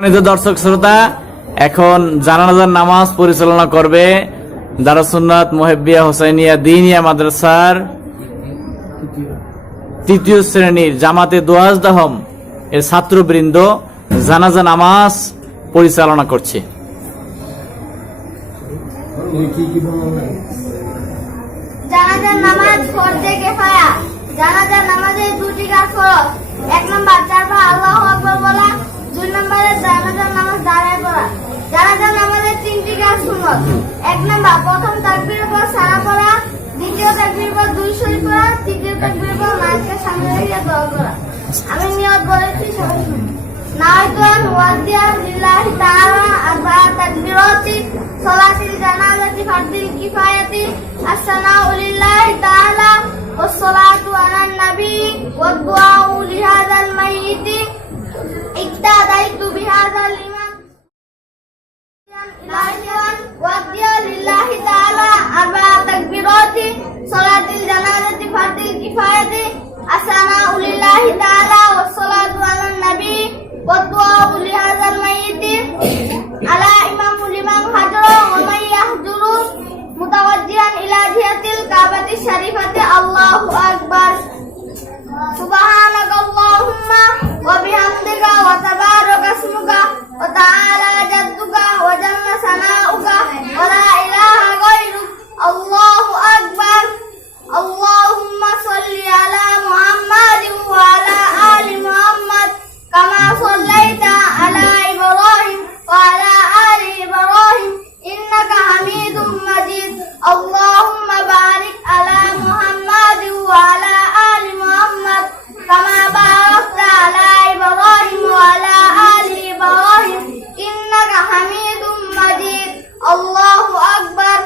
দর্শক শ্রোতা, এখন জানাজার নামাজ পরিচালনা করবে দারুস সুন্নাত মুহিব্বিয়া হুসাইনিয়া দিনিয়া মাদ্রাসার তৃতীয় শ্রেণীর জামাতে দোয়াজদাহম এর ছাত্রবৃন্দ জানাজা নামাজ পরিচালনা করছে। জানাজার নামাজ ফরজে কিফায়া। জানাজার নামাজের দুটি কাজ ফরজ। 1 নম্বর চারবার আল্লাহু আকবার বলা, 2 নম্বরে জানাজার নামাজ দাঁড়ায় পড়া। জানাজার নামাজের তিনটি কাজ সুন্নত। 1 নম্বর প্রথম তাকবীরের পর সারা পড়া, দ্বিতীয় তাকবীরের পর দুই শরীক পড়া, তৃতীয় তাকবীরের পর মাইকে সামনে রেখে দোয়া করা। আমি নিয়ত করেছি সবাই শুনুন। নাওয়াইতুন ওয়াদিয়ান লিল্লাহি তাআলা আরবা'a তাকবীরাতি সালাতিল জানাজাতি ফারদিল কিফায়াতি আসসালামু লিল্লাহি তাআলা ওয়াসসালাতু আলান নবী ওয়াদ দুআউ লিহাযাল মাইয়িতি ইক্তাদাইতু বিহাযাল ইমান। নাওয়াইতুন ওয়াদিয়ান লিল্লাহি তাআলা আরবা'a তাকবীরাতি সালাতিল জানাজাতি ফারদিল কিফায়াতি আসসালামু লিল্লাহি তাআলা ওয়াসসালাতু আলান নবী والدعاء لهذا الميت على إمام لمن حجر ومن يحجر متوجها إلى جهة الكعبة الشريفة الله أكبر سبحانك اللهم وبحمدك وتبارك اسمك وتعالى جدك وجل ثناؤك ولا إله غيرك الله أكبر اللهم صل على محمد وعلى آل محمد كما صليت على إبراهيم وعلى آل إبراهيم إنك حميد مجيد اللهم بارك على محمد وعلى آل محمد كما باركت على إبراهيم وعلى آل إبراهيم إنك حميد مجيد الله أكبر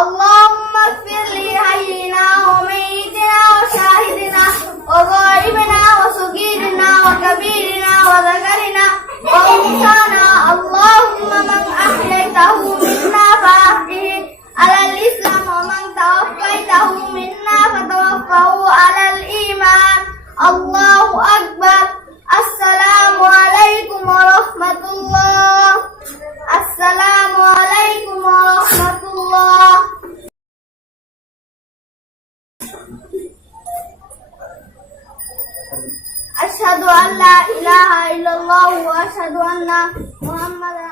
اللهم اغفر لحينا وميتنا وشاهدنا وغائبنا وصغيرنا وكبيرنا وذكرنا وأنثانا اللهم من أحييته منا فأحيه على الإسلام ومن توفيته منا فتوفه على الإيمان الله أكبر السلام عليكم ورحمة الله السلام عليكم ورحمة الله أشهد أن لا إله إلا الله وأشهد أن محمدا